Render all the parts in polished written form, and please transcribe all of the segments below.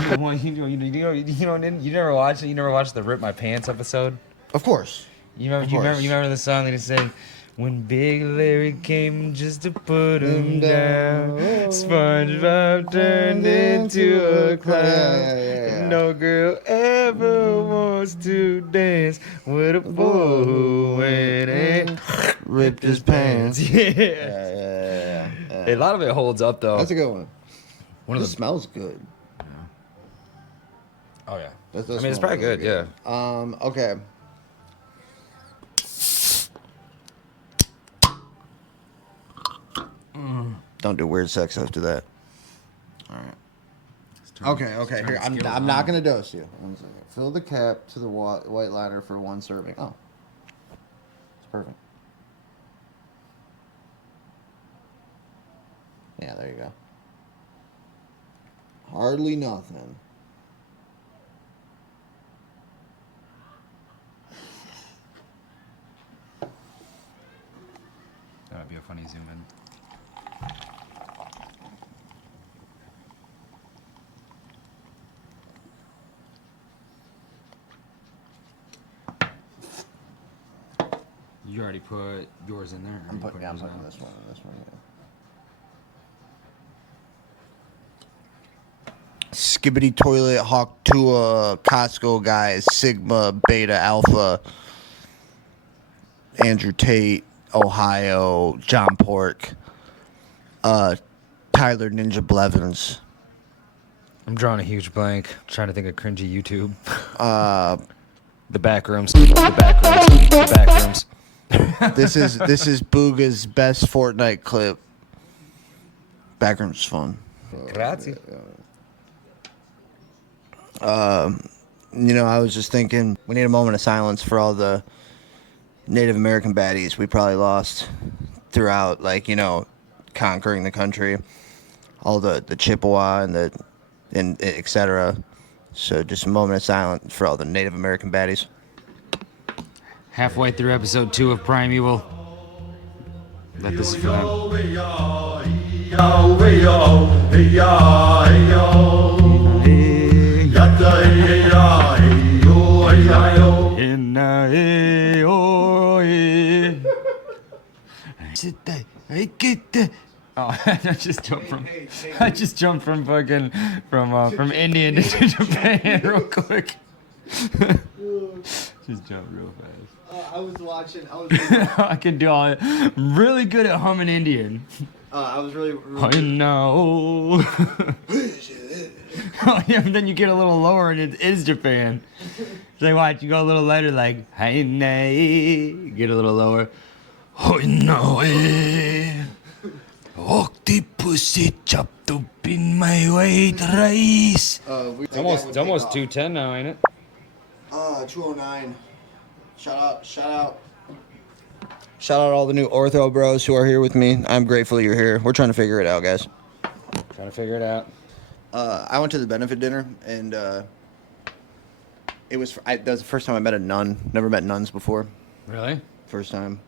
You never watched it. You never watched the "Rip My Pants" episode. Of course. You remember? Of You remember? course. You remember the song that he said, "When Big Larry came just to put him down, SpongeBob turned into a clown, Yeah. and no girl ever wants to dance with a boy who went and ripped his pants. Yeah. Yeah. A lot of it holds up though. That's a good one. One of This the. smells good. Oh yeah. That I does mean, it's smell probably really good. Yeah. Okay. Don't do weird sex after that. All right. Okay. Here, I'm not gonna dose you. 1 second. Fill the cap to the white liner for 1 serving. Oh, it's perfect. Yeah, there you go. Hardly nothing. That would be a funny zoom in. You already put yours in there. I'm putting this one and this one. Yeah. Skibbity Toilet, Hawk Tua, Costco guys, Sigma, Beta, Alpha, Andrew Tate, Ohio, John Pork, Tyler Ninja Blevins. I'm drawing a huge blank. Trying to think of cringy YouTube. The back rooms. This is Booga's best Fortnite clip. Backroom's fun. Grazie. I was just thinking we need a moment of silence for all the Native American baddies we probably lost throughout, conquering the country. All the Chippewa and et cetera. So just a moment of silence for all the Native American baddies. Halfway through episode 2 of Primeval. Let this for them. Oh, I just jumped from fucking from India to Japan real quick. Just jumped real fast. I was watching. I can do all it. I'm really good at humming Indian. I was really. I know. Oh, yeah, but then you get a little lower and it is Japan. So watch, you go a little lighter, like hey nay. Get a little lower. Oh no. Octopus chopped up in my white rice. It's almost 210 now, ain't it? 209. Shout out all the new ortho bros who are here with me. I'm grateful you're here. We're trying to figure it out, guys. Trying to figure it out. I went to the benefit dinner, and that was the first time I met a nun. Never met nuns before. Really? First time.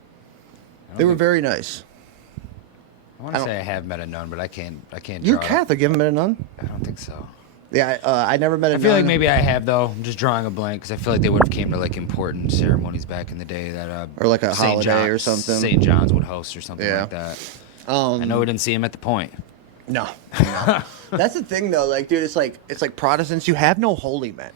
They were very nice. I want to say I have met a nun, but I can't. You're draw. Catholic. You haven't met a nun? I don't think so. Yeah, I never met a I nun. feel like maybe I have though. I'm just drawing a blank because I feel like they would have came to like important ceremonies back in the day that or like a holiday or something. St. John's would host or something Yeah. like that. I know we didn't see him at the Point. No. That's the thing though, like, dude, it's like Protestants, you have no holy men.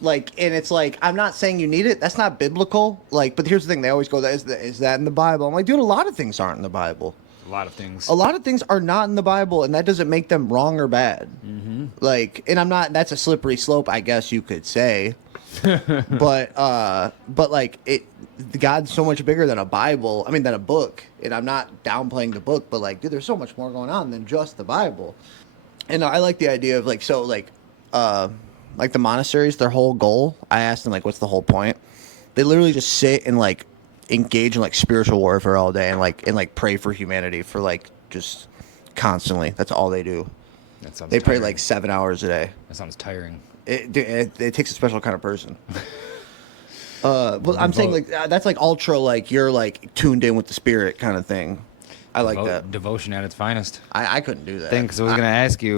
Like, and it's like, I'm not saying you need it. That's not biblical. Like, but here's the thing: they always go, "Is that in the Bible?" I'm like, dude, a lot of things aren't in the Bible. A lot of things. A lot of things are not in the Bible, and that doesn't make them wrong or bad. Mm-hmm. Like, and I'm not. That's a slippery slope, I guess you could say. but like God's so much bigger than a Bible. I mean, than a book. And I'm not downplaying the book, but like, dude, there's so much more going on than just the Bible. And I like the idea of like the monasteries. Their whole goal. I asked them like, what's the whole point? They literally just sit and like engage in like spiritual warfare all day and like pray for humanity for like just constantly. That's all they do. That sounds They pray tiring. like 7 hours a day. That sounds tiring. It takes a special kind of person. Well, I'm saying like that's like ultra like you're like tuned in with the spirit kind of thing. I like that. Devotion at its finest. I couldn't do that. Because I was gonna ask you,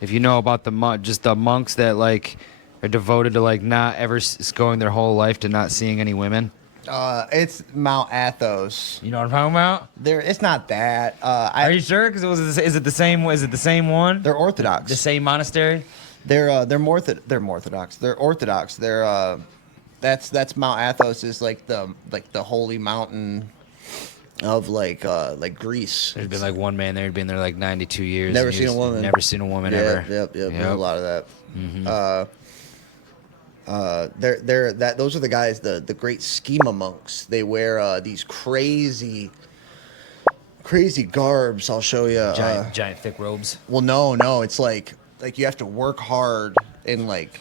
If you know about just the monks that like are devoted to like not ever going their whole life to not seeing any women. It's Mount Athos. You know what I'm talking about? It's not that. Are you sure? Because is it the same? Is it the same one? They're Orthodox. The same monastery? They're Orthodox. They're Orthodox. That's Mount Athos is like the holy mountain of like Greece. There's been like one man there who'd been there like 92 years. Never and seen a he's woman. Never seen a woman ever. Yep. There's a lot of that. Mm-hmm. Those are the guys, the great schema monks. They wear these crazy garbs. I'll show you. Giant thick robes. Well, no, it's like you have to work hard and like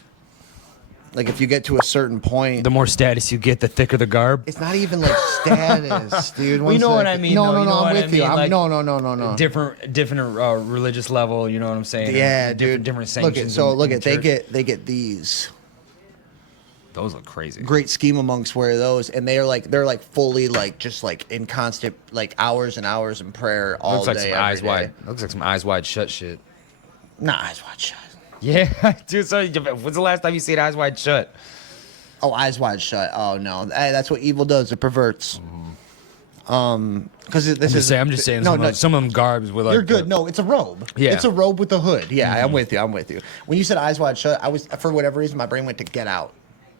if you get to a certain point. The more status you get, the thicker the garb. It's not even like status, dude. We know what I mean. No, though. You know I'm what with I you. mean? Like, No. Different religious level. You know what I'm saying? Yeah, Different, dude. Different sanctions. Look at church. they get these. Those look crazy. Great schema monks wear those, and they're fully just in constant hours and hours in prayer all Looks like day. some eyes every wide. day. Looks like some eyes wide shut shit. Nah, eyes wide shut. Yeah, dude. So when's the last time you seen eyes wide shut? Oh, eyes wide shut. Oh no, that's what evil does. It perverts. Because this I'm just saying. No, Some of them garbs with like. you're good. No, it's a robe. Yeah. It's a robe with a hood. Yeah, I'm with you. When you said eyes wide shut, I was for whatever reason my brain went to Get Out.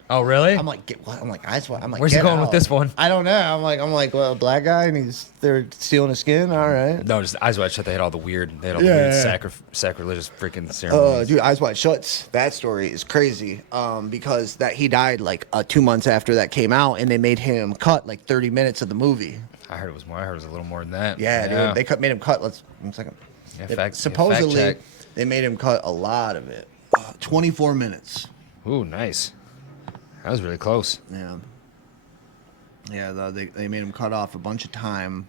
Oh really? I'm like, get what? I'm like, eyes wide. I'm like, Where's he Get going with Out. this one? I don't know. I'm like, well, a black guy and they're stealing his skin. All right. No, just eyes wide shut. They had all the weird. They had all the Yeah, weird yeah. sacrilegious freaking ceremonies. Dude, Eyes Wide Shut's that story is crazy. Because that he died 2 months after that came out, and they made him cut 30 minutes of the movie. I heard it was more. I heard it was a little more than that. Yeah, dude, they made him cut. Let's 1 second. Supposedly, fact check. they made him cut a lot of it. 24 minutes. Ooh, nice. That was really close. Yeah. Yeah, they made him cut off a bunch of time,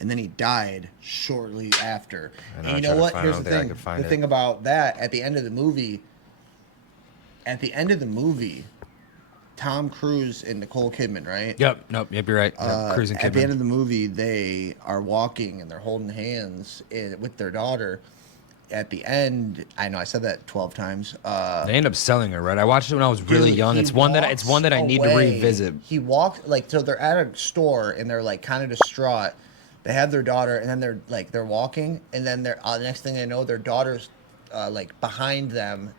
and then he died shortly after. I know, And I you know tried to what? find Here's it. I the don't think I thing. could find The it. thing about that, at the end of the movie, Tom Cruise and Nicole Kidman, right? Yep. Nope. Yep. You're right. Yep. Cruising At the end Kidman. of the movie, they are walking and they're holding hands with their daughter. At the end, I know I said that 12 times. They end up selling her, right? I watched it when I was really Dude, young. he It's one that I need to away. revisit. He walked so they're at a store and they're kind of distraught. They have their daughter and then they're walking and then they're the next thing they know their daughter's behind them,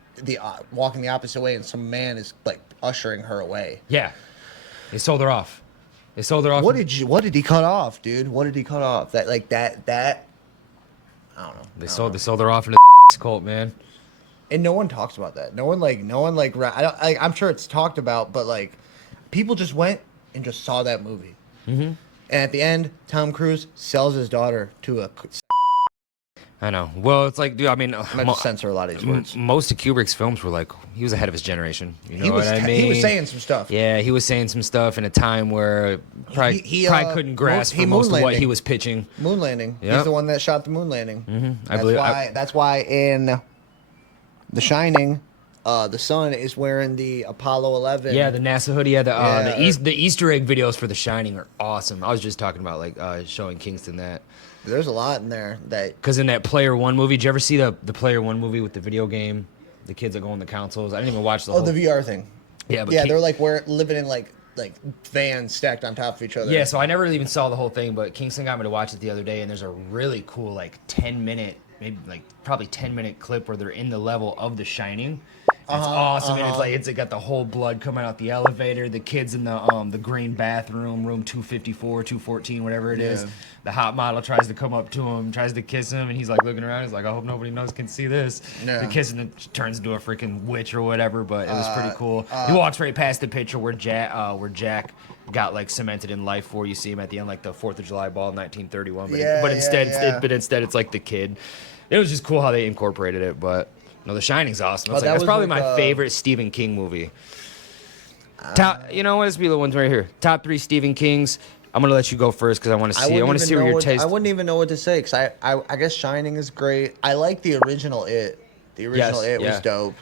walking the opposite way, and some man is ushering her away. Yeah. They sold her off. They sold her off. What did he cut off, dude? What did he cut off? That I don't know. They sold her off into the cult, man. And no one talks about that. I'm sure it's talked about, but people just went and just saw that movie. Mm-hmm. And at the end, Tom Cruise sells his daughter to a. I know. Well, it's like, dude. I mean, I'm gonna censor a lot of these words. most of Kubrick's films were he was ahead of his generation. You know He was what I mean? he was saying some stuff. Yeah, he was saying some stuff in a time where probably He, couldn't grasp he for most moon of what landing. he was pitching. Moon landing. Yep. He's the one that shot the moon landing. Mm-hmm. That's why in The Shining, the son is wearing the Apollo 11. Yeah, the NASA hoodie. Yeah, Yeah. the Easter egg videos for The Shining are awesome. I was just talking about showing Kingston that. There's a lot in there that. Because in that Player One movie, did you ever see the Player One movie with the video game? The kids that go in the consoles. I didn't even watch the whole. The VR thing. Yeah, but Yeah, they're living in vans stacked on top of each other. Yeah, so I never really even saw the whole thing, but Kingston got me to watch it the other day, and there's a really cool 10-minute, maybe probably 10-minute clip where they're in the level of The Shining. And it's awesome, and it's got the whole blood coming out the elevator, the kids in the green bathroom, room 254, 214, whatever it is. Yeah. The hot model tries to come up to him, tries to kiss him, and he's looking around. He's like, I hope nobody can see this. Yeah. The kiss and then turns into a freaking witch or whatever, but it was pretty cool. He walks right past the picture where Jack got cemented in life for. You see him at the end, the 4th of July ball in 1931. But instead it's the kid. It was just cool how they incorporated it, but no, The Shining's awesome. That's probably my favorite Stephen King movie. You know what? Let's be the ones right here. Top 3 Stephen Kings. I'm gonna let you go first because I want to see. I want to see where your taste. I wouldn't even know what to say because I guess Shining is great. I like the original It. The original It was dope.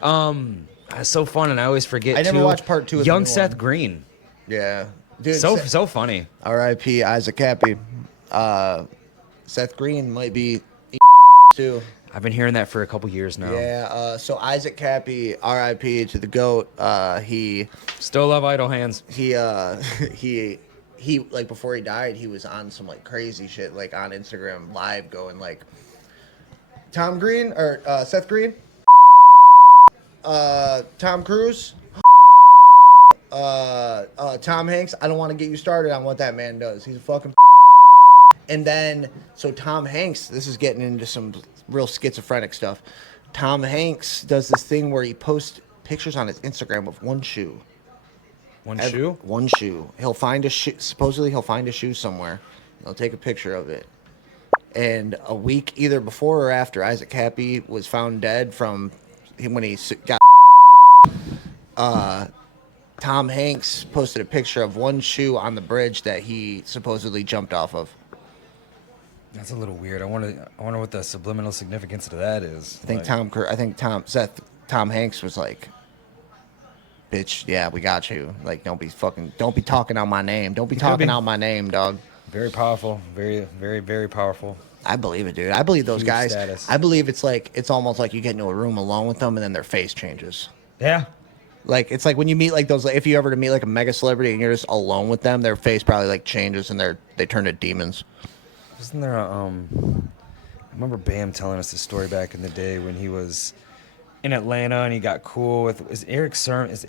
It's so fun, and I always forget. I never watched part 2 of the Young new Seth one. Green. Yeah, dude. So funny. R.I.P. Isaac Happy. Seth Green might be too. I've been hearing that for a couple years now. Yeah. So Isaac Cappy, R.I.P. to the GOAT. He Still love Idle Hands. he like before he died, he was on some like crazy shit, like on Instagram Live, going like Tom Green or Seth Green, Tom Cruise, Tom Hanks. I don't want to get you started on what that man does. He's a fucking. And then, so Tom Hanks, this is getting into some real schizophrenic stuff. Tom Hanks does this thing where he posts pictures on his Instagram of one shoe. One shoe? One shoe. He'll find a shoe. Supposedly, he'll find a shoe somewhere. He'll take a picture of it. And a week either before or after Isaac Cappy was found dead from when he got. Tom Hanks posted a picture of one shoe on the bridge that he supposedly jumped off of. That's a little weird. I wonder what the subliminal significance to that is. I think Tom Hanks was like, "Bitch, yeah, we got you. Like, don't be talking out my name. Don't be talking out my name, dog." Very powerful. Very, very, very powerful. I believe it, dude. I believe those Huge guys. status. I believe it's almost like you get into a room alone with them and then their face changes. Yeah. Like, it's like when you meet like those, if you ever to meet like a mega celebrity and you're just alone with them, their face probably like changes and they turn to demons. Wasn't there a, I remember Bam telling us the story back in the day when he was in Atlanta and he got cool with, is it Eric Sermon? Is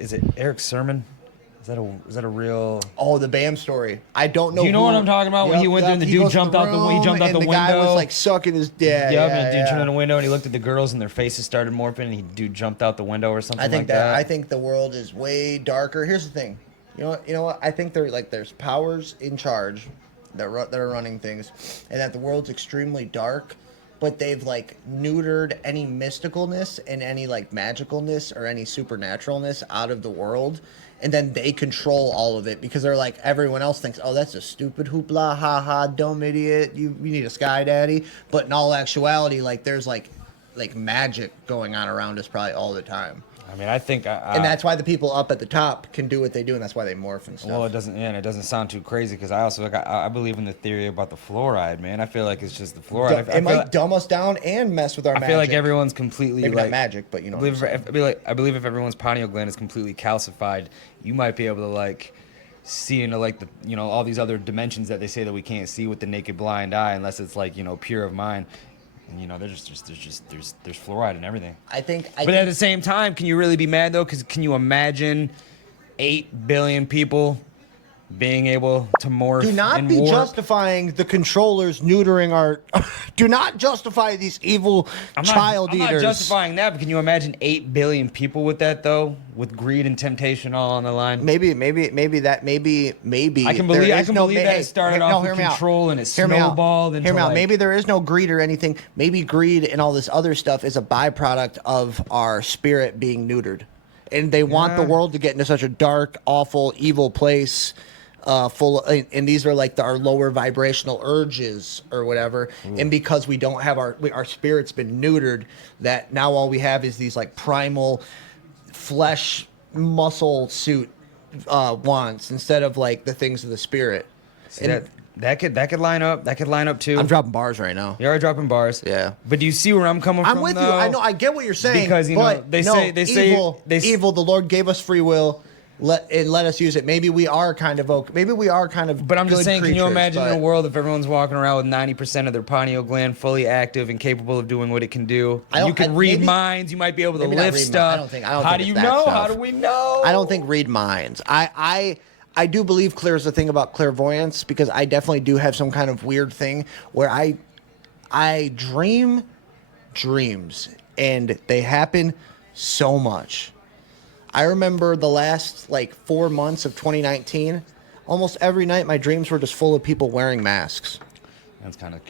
that a real? Oh, the Bam story. I don't know. Do you know what I'm talking about? When he went there and the dude jumped out the window. and the guy was like sucking his dick. Yep, and the dude turned in the window and he looked at the girls and their faces started morphing and the dude jumped out the window or something like that. I think the world is way darker. Here's the thing. You know what? I think there's powers in charge that are running things, and that the world's extremely dark, but they've like neutered any mysticalness and any like magicalness or any supernaturalness out of the world. And then they control all of it because they're like, everyone else thinks, oh, that's a stupid hoopla, ha ha, dumb idiot. You need a sky daddy. But in all actuality, like there's like magic going on around us probably all the time. I mean, I think, And that's why the people up at the top can do what they do, and that's why they morph and stuff. well, it doesn't sound too crazy because I also I believe in the theory about the fluoride, man. I feel like it's just the fluoride. It might dumb us down and mess with our magic. I feel like everyone's completely Maybe like not magic, but you know. I believe if everyone's pineal gland is completely calcified, you might be able to like see into like the all these other dimensions that they say that we can't see with the naked blind eye unless it's like pure of mind. And there's fluoride and everything. But at the same time, can you really be mad though? Because can you imagine 8 billion people being able to morph? Do not and be warp? justifying the controllers neutering our. Do not justify these evil child eaters. I'm not justifying that, but can you imagine 8 billion people with that though, with greed and temptation all on the line? Maybe. I can believe that it started off with control and it snowballed into like, maybe there is no greed or anything. Maybe greed and all this other stuff is a byproduct of our spirit being neutered, and they want the world to get into such a dark, awful, evil place. And these are like our lower vibrational urges or whatever. And because we don't have our spirit's been neutered, that now all we have is these like primal flesh muscle suit wants instead of like the things of the spirit. See, that could line up. That could line up too. I'm dropping bars right now. You are dropping bars. Yeah. But do you see where I'm coming from? I'm with though? you. I know. I get what you're saying. Because they say evil. The Lord gave us free will. Let us use it. Maybe we are kind of okay. Maybe we are kind of. But I'm just saying, can you imagine in a world if everyone's walking around with 90% of their pineal gland fully active and capable of doing what it can do? You can read minds. You might be able to lift stuff. I don't think. How do you know? How do we know? I don't think read minds. I do believe there's a thing about clairvoyance because I definitely do have some kind of weird thing where I dream dreams and they happen so much. I remember the last 4 months of 2019, almost every night my dreams were just full of people wearing masks. That's kind of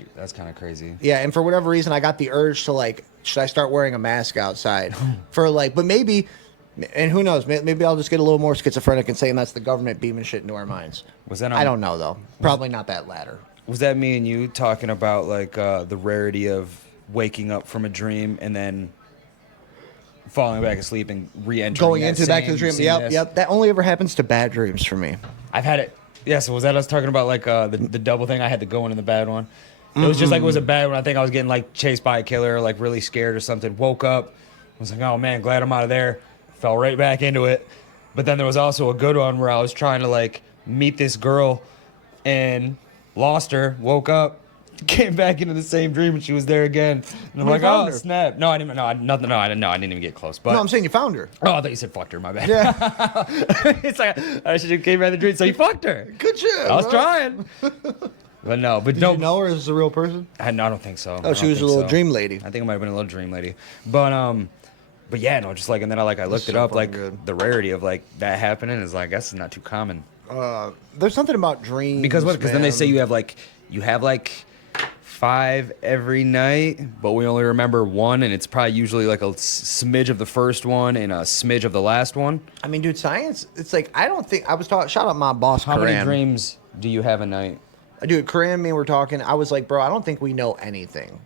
crazy. Yeah, and for whatever reason I got the urge to should I start wearing a mask outside but maybe, and who knows, maybe I'll just get a little more schizophrenic and saying that's the government beaming shit into our minds. I don't know though. Probably not that latter. Was that me and you talking about the rarity of waking up from a dream and then falling back asleep and re-entering going into back to the dream? Yep. That only ever happens to bad dreams for me. I've had it. Yeah. So was that us talking about the double thing? I had the going in the bad one. It was just like it was a bad one. I think I was getting like chased by a killer, like really scared or something. Woke up, was like, oh man, glad I'm out of there. Fell right back into it. But then there was also a good one where I was trying to like meet this girl and lost her. Woke up, came back into the same dream, and she was there again. And I'm You like, found oh her. snap! No, I didn't. No, nothing. No, I didn't. No, I didn't even get close. But No, I'm saying you found her. oh, I thought you said fucked her. My bad. Yeah. It's like I should have came out of the dream. So you fucked her. Good shit. I was bro. trying. But no, but Did no. you know her as a real person? No, I don't think so. Oh, she was a little dream lady. I think it might have been a little dream lady. But yeah, no, just like, and then I looked it so up, like fucking good. the rarity of like that happening is like, I guess it's not too common. There's something about dreams. Because what? Because then they say man. you have like 5 every night, but we only remember 1, and it's probably usually like a smidge of the first one and a smidge of the last one. I mean, dude, science. It's like I don't think I was talking. Shout out my boss, How many Karan. dreams do you have a night? Dude, Karan and me were talking. I was like, bro, I don't think we know anything.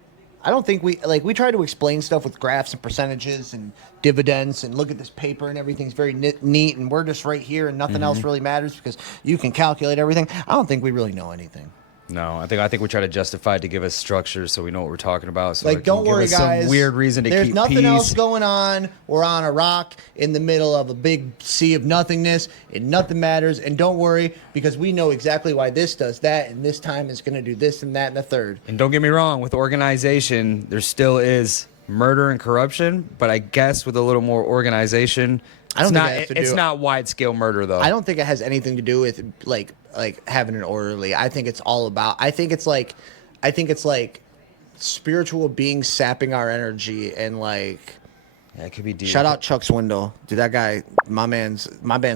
I don't think we try to explain stuff with graphs and percentages and dividends and look at this paper and everything's very neat and we're just right here and nothing else really matters because you can calculate everything. I don't think we really know anything. No, I think we try to justify it to give us structure so we know what we're talking about. So Like, it can don't give worry, us some guys. weird reason to There's keep nothing peace. else going on. We're on a rock in the middle of a big sea of nothingness, and nothing matters. And don't worry, because we know exactly why this does that, and this time is going to do this and that and the third. And don't get me wrong, with organization, there still is murder and corruption, but I guess with a little more organization, I don't it's think not it has to it's do- not wide scale murder though. I don't think it has anything to do with like having an orderly. I think it's all about. I think it's like spiritual beings sapping our energy and like. Yeah, it could be deep. Shout out Chuck Swindle, dude. That guy, my band's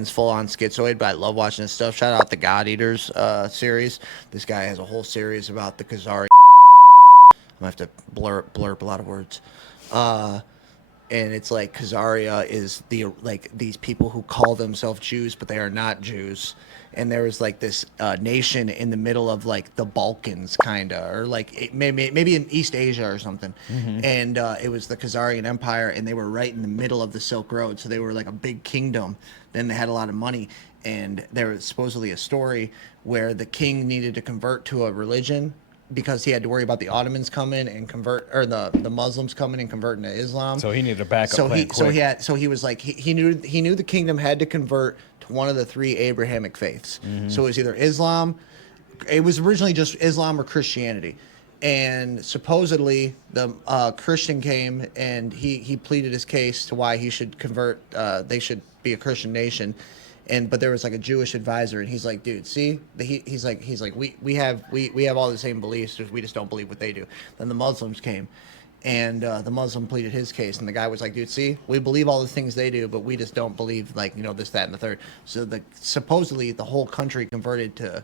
full on schizoid, but I love watching his stuff. Shout out the God Eaters series. This guy has a whole series about the Khazari. I'm gonna have to blurb a lot of words. And it's like Khazaria is these people who call themselves Jews, but they are not Jews. And there was like this nation in the middle of like the Balkans, kinda, or like maybe in East Asia or something. And it was the Khazarian Empire, and they were right in the middle of the Silk Road, so they were like a big kingdom. Then they had a lot of money, and there was supposedly a story where the king needed to convert to a religion because he had to worry about the Ottomans coming and convert, or the Muslims coming and converting to Islam. So he needed a backup So plan quick. he was like he knew the kingdom had to convert to one of the 3 Abrahamic faiths. So it was either Islam, it was originally just Islam or Christianity. And supposedly the Christian came and he pleaded his case to why he should convert. They should be a Christian nation. But there was like a Jewish advisor, and he's like, dude, see, he's like, we have all the same beliefs, we just don't believe what they do. Then the Muslims came, and the Muslim pleaded his case, and the guy was like, dude, see, we believe all the things they do, but we just don't believe this, that, and the third. So supposedly the whole country converted to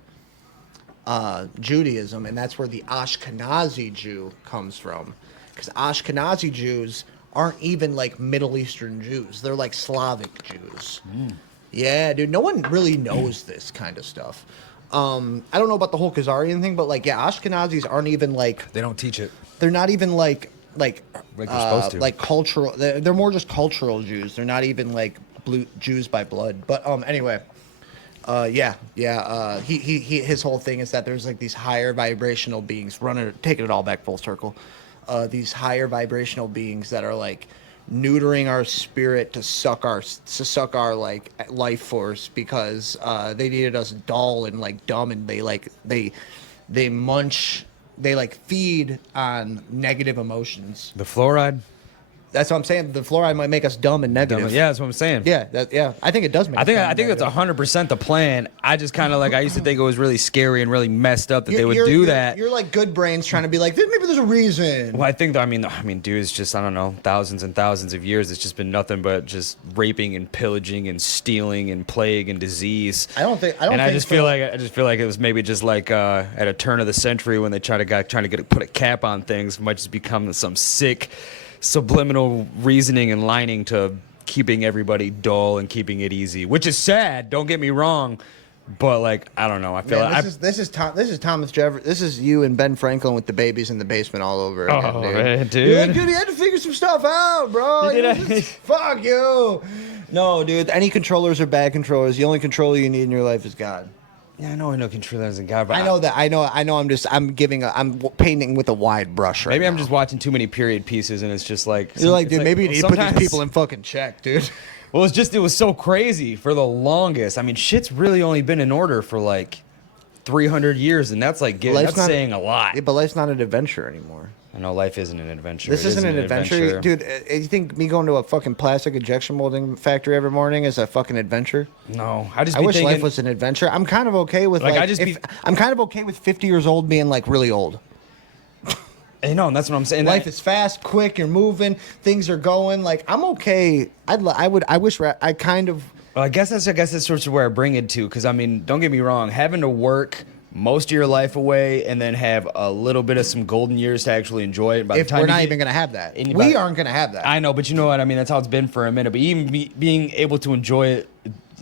Judaism, and that's where the Ashkenazi Jew comes from, because Ashkenazi Jews aren't even like Middle Eastern Jews; they're like Slavic Jews. Yeah, dude. No one really knows this kind of stuff. I don't know about the whole Khazarian thing, but like, yeah, Ashkenazis aren't even like. They don't teach it. They're not even like Like they're supposed to. like cultural. They're more just cultural Jews. They're not even like Jews by blood. But anyway, his whole thing is that there's like these higher vibrational beings taking it all back full circle. These higher vibrational beings that are like neutering our spirit to suck our like life force because they needed us dull and like dumb, and they feed on negative emotions. The fluoride. That's what I'm saying. The fluoride might make us dumb and negative. Yeah, that's what I'm saying. Yeah, I think it does make. I think us dumb and that's negative. 100% the plan. I just kind of I used to think it was really scary and really messed up that they would do that. You're like good brains trying to be like, maybe there's a reason. Well, I think I mean, dude, it's just, I don't know, thousands and thousands of years. It's just been nothing but just raping and pillaging and stealing and plague and disease. I don't think I just feel like it was maybe just like at a turn of the century when they trying to put a cap on things, might just become some sick subliminal reasoning and lining to keeping everybody dull and keeping it easy, which is sad. Don't get me wrong. But like, I don't know. I feel this is Thomas Jefferson. This is you and Ben Franklin with the babies in the basement all over again, Oh, dude. man, dude. You're like, dude, you had to figure some stuff out, bro. You did You just- Fuck you. No, dude. Any controllers are bad controllers. The only controller you need in your life is God. Yeah, I know Contrilla isn't God, but I know that. I know. I'm painting with a wide brush right maybe I'm now. just watching too many period pieces, and it's just like You're like, it's dude, maybe you well, need to put these sometimes- people in fucking check, dude. Well, it was so crazy for the longest. I mean, shit's really only been in order for like 300 years, and that's like Life's that's not- saying a lot. Yeah, but life's not an adventure anymore. I know life isn't an adventure. This It isn't an adventure, dude. You think me going to a fucking plastic injection molding factory every morning is a fucking adventure? No, I just I be wish thinking, life was an adventure. I'm kind of okay with Like, like, I just be- I'm kind of okay with 50 years old being like really old. I know, and that's what I'm saying. Life is fast, quick. You're moving, things are going. Like I'm okay. I wish. I kind of. Well, I guess that's sort of where I bring it to, because I mean, don't get me wrong, having to work most of your life away and then have a little bit of some golden years to actually enjoy it. By If the time we're you not get- even gonna have that, and we by- aren't gonna have that. I know, but you know what I mean. That's how it's been for a minute. But even being able to enjoy it,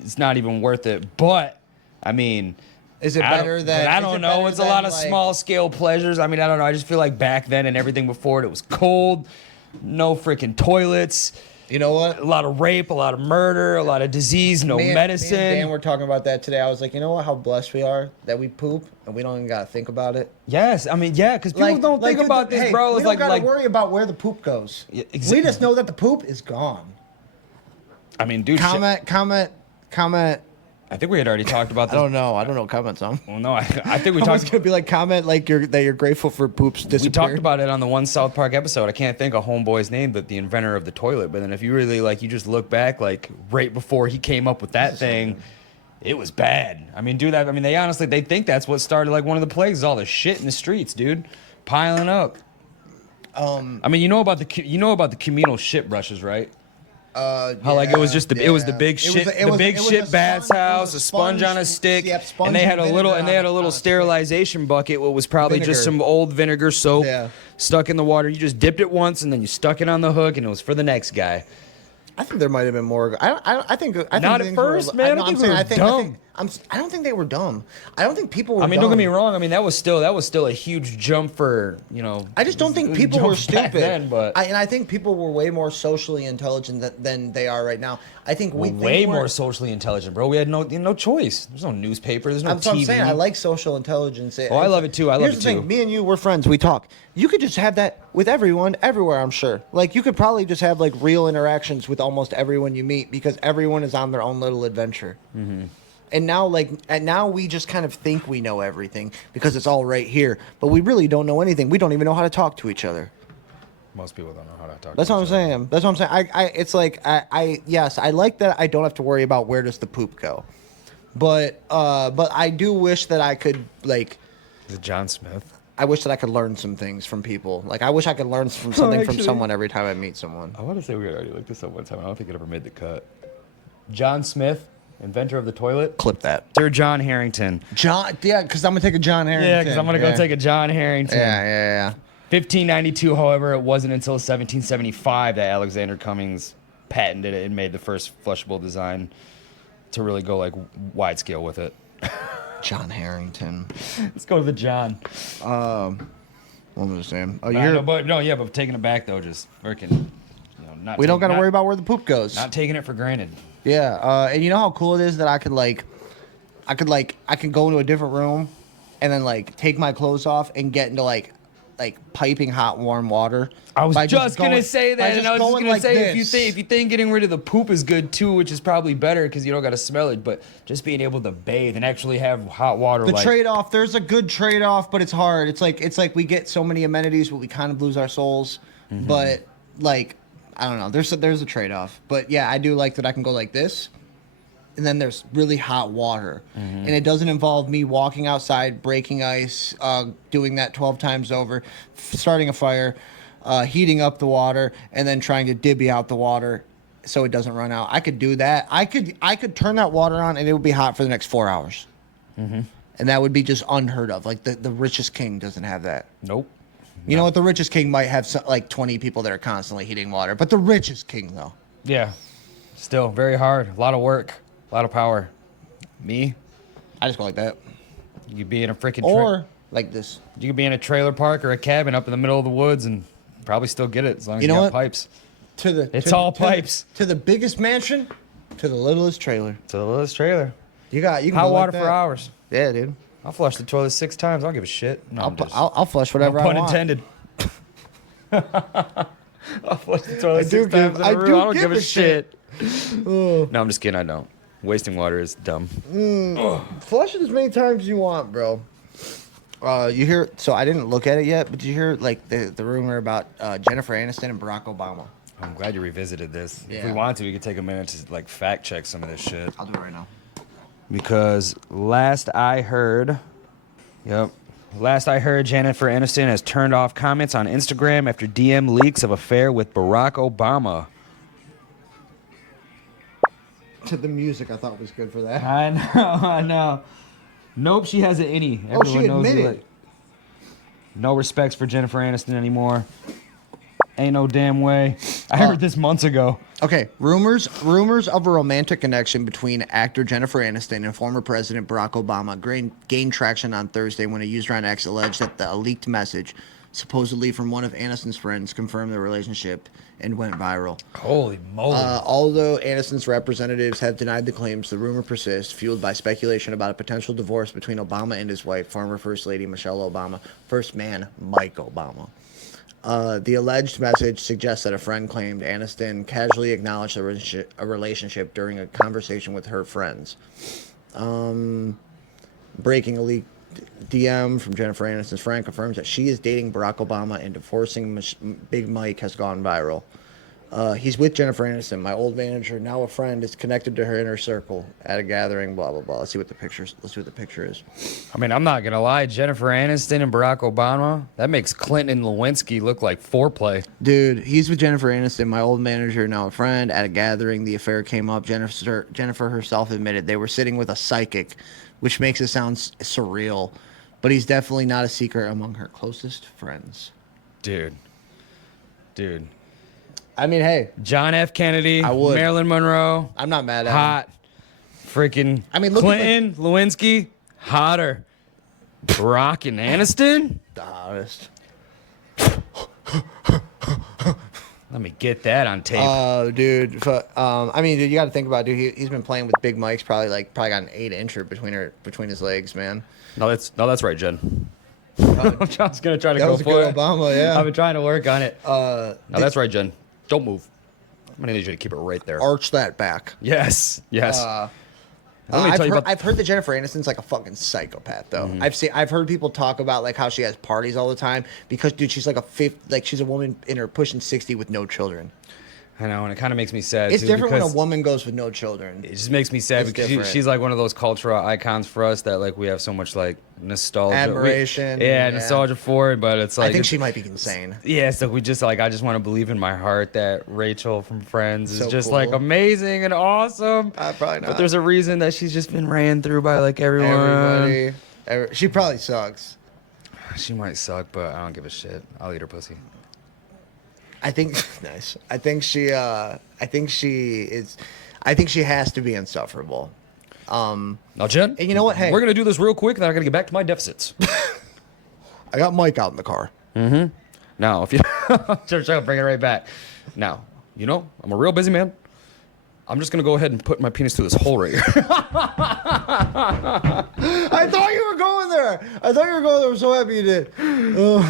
it's not even worth it. But I mean, Is it I don't- better than? but I is don't it know. better It's a than, lot of like- small scale pleasures. I mean, I don't know. I just feel like back then and everything before it was cold, no freaking toilets, You know what? a lot of rape, a lot of murder, a lot of disease, no Me and medicine. Dan were talking about that today. I was like, you know what? How blessed we are that we poop and we don't even gotta think about it. Yes, I mean, yeah, because people don't think dude, about this, hey, bro. We It's don't like, gotta worry about where the poop goes. Yeah, We exactly. just know that the poop is gone. I mean, dude, shit. Comment. I think we had already talked about I this. don't know. I don't know comments on. Well, no, I think we I was talked. gonna be like comment like you're grateful for poops We disappearing. talked about it on the one South Park episode. I can't think of homeboy's name, but the inventor of the toilet. But then if you really like, you just look back, like right before he came up with that thing, it was bad. I mean, dude, I mean, they think that's what started like one of the plagues, is all the shit in the streets, dude, piling up. I mean, you know about the communal shit brushes, right? How like it was just the big shit, the big shit bath's house, a sponge on a stick, and they had a little sterilization bucket. What was probably just Vinegar. some old vinegar soap Yeah. stuck in the water. You just dipped it once, and then you stuck it on the hook, and it was for the next guy. I think there might have been more. I think Not at things were- first, man. I know, think I'm we saying, were dumb. I don't think they were dumb. I don't think people were. I mean, don't get me dumb. wrong. I mean, that was still a huge jump for, you know. I just don't think it was people jump were back stupid. then, but I think people were way more socially intelligent than they are right now. I think we we're think way we're- more socially intelligent, bro. We had no choice. There's no newspaper. There's no That's what I'm TV. saying. I like social intelligence. Oh, I love it too. I love Here's it the thing. too. Me and you, we're friends. We talk. You could just have that with everyone, everywhere. I'm sure. Like you could probably just have like real interactions with almost everyone you meet because everyone is on their own little adventure. Mm-hmm. And now we just kind of think we know everything because it's all right here, but we really don't know anything. We don't even know how to talk to each other. Most people don't know how to talk. That's to what I'm each other. saying. That's what I'm saying. It's like yes, I like that I don't have to worry about where does the poop go, but I do wish that I could like. Is it John Smith? I wish that I could learn some things from people. Like I wish I could learn from something from actually- someone every time I meet someone. I want to say we had already looked this up one time. I don't think it ever made the cut. John Smith, inventor of the toilet. Clip that. Sir John Harrington. John, yeah, because I'm gonna take a John Harrington. Yeah, because I'm gonna go take a John Harrington. Yeah. 1592, however, it wasn't until 1775 that Alexander Cummings patented it and made the first flushable design to really go like wide scale with it. John Harrington. Let's go to the John. What was I saying? Oh, But taking it back though, just freaking, not. we don't got to not- worry about where the poop goes. Not taking it for granted. Yeah, and you know how cool it is that I can go into a different room, and then like take my clothes off and get into like piping hot warm water. I was by just gonna going- say by that, and I was just going gonna like say this. if you think getting rid of the poop is good too, which is probably better because you don't got to smell it, but just being able to bathe and actually have hot water. The like, trade-off, there's a good trade-off, but it's hard. It's like we get so many amenities, but we kind of lose our souls. Mm-hmm. But like, I don't know. There's a trade-off. But yeah, I do like that I can go like this, and then there's really hot water, and it doesn't involve me walking outside, breaking ice, doing that 12 times over, starting a fire, heating up the water, and then trying to divvy out the water so it doesn't run out. I could do that. I could turn that water on, and it would be hot for the next 4 hours. And that would be just unheard of. Like the richest king doesn't have that. Nope. You know what? The richest king might have like 20 people that are constantly heating water, but the richest king though. Yeah. Still very hard. A lot of work. A lot of power. Me, I just go like that, you could be in a freaking or like this. you could be in a trailer park or a cabin up in the middle of the woods and probably still get it as long as You you, know got what? pipes. It's to all the- pipes. to the biggest mansion, to the littlest trailer. So this trailer. You can Hot go like water that. for hours. Yeah, dude. I'll flush the toilet 6 times. I don't give a shit. No, I'm just, I'll flush whatever no I pun want. intended. I'll flush the toilet I do 6 times in a I row. do I don't give a shit. Oh. No, I'm just kidding. I don't. Wasting water is dumb. Flush it as many times as you want, bro. You hear? So I didn't look at it yet, but did you hear like the rumor about Jennifer Aniston and Barack Obama? I'm glad you revisited this. If we Yeah. want to, we could take a minute to like fact check some of this shit. I'll do it right now. Because last I heard, Jennifer Aniston has turned off comments on Instagram after DM leaks of affair with Barack Obama. The music I thought was good for that. I know. Nope, she hasn't any. Everyone she knows admitted. no respects for Jennifer Aniston anymore. Ain't no damn way. I heard this months ago. Okay, rumors of a romantic connection between actor Jennifer Aniston and former President Barack Obama gained traction on Thursday when a user on X alleged that a leaked message, supposedly from one of Aniston's friends, confirmed the relationship and went viral. Holy moly. Although Aniston's representatives have denied the claims, the rumor persists, fueled by speculation about a potential divorce between Obama and his wife, former First Lady Michelle Obama, first man Mike Obama. The alleged message suggests that a friend claimed Aniston casually acknowledged a relationship during a conversation with her friends. Breaking a leaked DM from Jennifer Aniston's friend confirms that she is dating Barack Obama and divorcing Big Mike has gone viral. He's with Jennifer Aniston, my old manager, now a friend, is connected to her inner circle at a gathering, blah, blah, blah. Let's see what the picture is. I mean, I'm not going to lie. Jennifer Aniston and Barack Obama, that makes Clinton and Lewinsky look like foreplay. Dude, he's with Jennifer Aniston, my old manager, now a friend, at a gathering. The affair came up. Jennifer herself admitted they were sitting with a psychic, which makes it sound surreal, but he's definitely not a secret among her closest friends. Dude. I mean, hey, John F. Kennedy, I would. Marilyn Monroe, I'm not mad at him. hot. Freaking I mean, look at Clinton, Lewinsky, hotter. Barack and Aniston? The hottest. Let me get that on tape. Dude. I mean, dude, you got to think about it, dude. He's been playing with Big Mike's probably got an 8-incher between his legs, man. No, that's right, Jen. I'm just gonna try to That go was a for good it. Obama, yeah. I've been trying to work on it. No, that's right, Jen. Don't move. I'm gonna need you to keep it right there. Arch that back. Yes. Let me I've tell you heard, about. I've heard that Jennifer Aniston's like a fucking psychopath, though. I've heard people talk about like how she has parties all the time because, dude, she's like she's a woman in her pushing 60 with no children. I know, and it kind of makes me sad. It's too, different when a because woman goes with no children. It just makes me sad It's because different. she's like one of those cultural icons for us that like we have so much like nostalgia, Admiration, yeah, yeah. nostalgia for it. But it's like I think she might be insane. Yeah, so we just like I just want to believe in my heart that Rachel from Friends is So just cool. like amazing and awesome. Probably not. But there's a reason that she's just been ran through by like everyone. She probably sucks. She might suck, but I don't give a shit. I'll eat her pussy. I think nice. I think she has to be insufferable. Now, Jen, And you know what? Hey. we're gonna do this real quick, and then I gotta get back to my deficits. I got Mike out in the car. Now, if you sure, bring it right back. Now, you know, I'm a real busy man. I'm just gonna go ahead and put my penis through this hole right here. I thought you were going there. I'm so happy you did.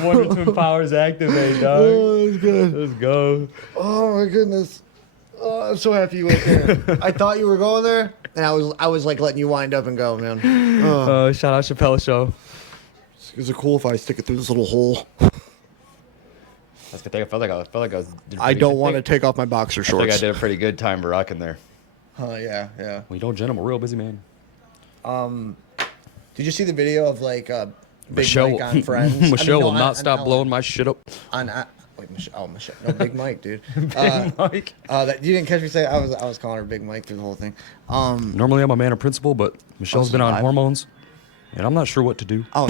Wonder Twin powers activate, dog. Oh, that's good. Let's go. Oh my goodness. Oh, I'm so happy you went there. I thought you were going there, and I was like letting you wind up and go, man. Oh, Shout out Chappelle Show. is it cool if I stick it through this little hole? That's good thing. I felt like I was. I don't want to take off my boxer I think I shorts. did a pretty good time rocking there. Oh yeah. Well, you don't, Jen. I'm a real busy man. Did you see the video of like Big Michelle, Mike on Friends? Michelle will on not stop blowing my shit up. Wait, Michelle. No, Big Mike, dude. Mike. You didn't catch me say I was calling her Big Mike through the whole thing. Normally I'm a man of principle, but Michelle's been on alive. hormones, and I'm not sure what to do. Oh,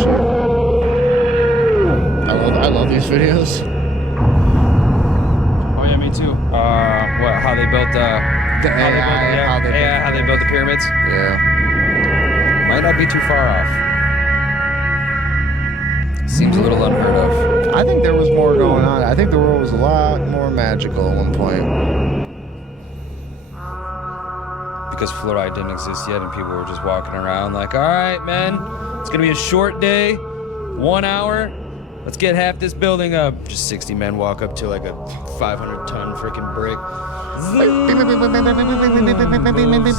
I love these videos. Oh yeah, me too. What? How they built how they built the pyramids? Yeah. Might not be too far off. Seems a little unheard of. I think there was more going on. I think the world was a lot more magical at one point. because fluoride didn't exist yet, and people were just walking around like, all right, man, it's gonna be a short day, 1 hour. Let's get half this building up. Just 60 men walk up to like a 500-ton freaking brick. Moves,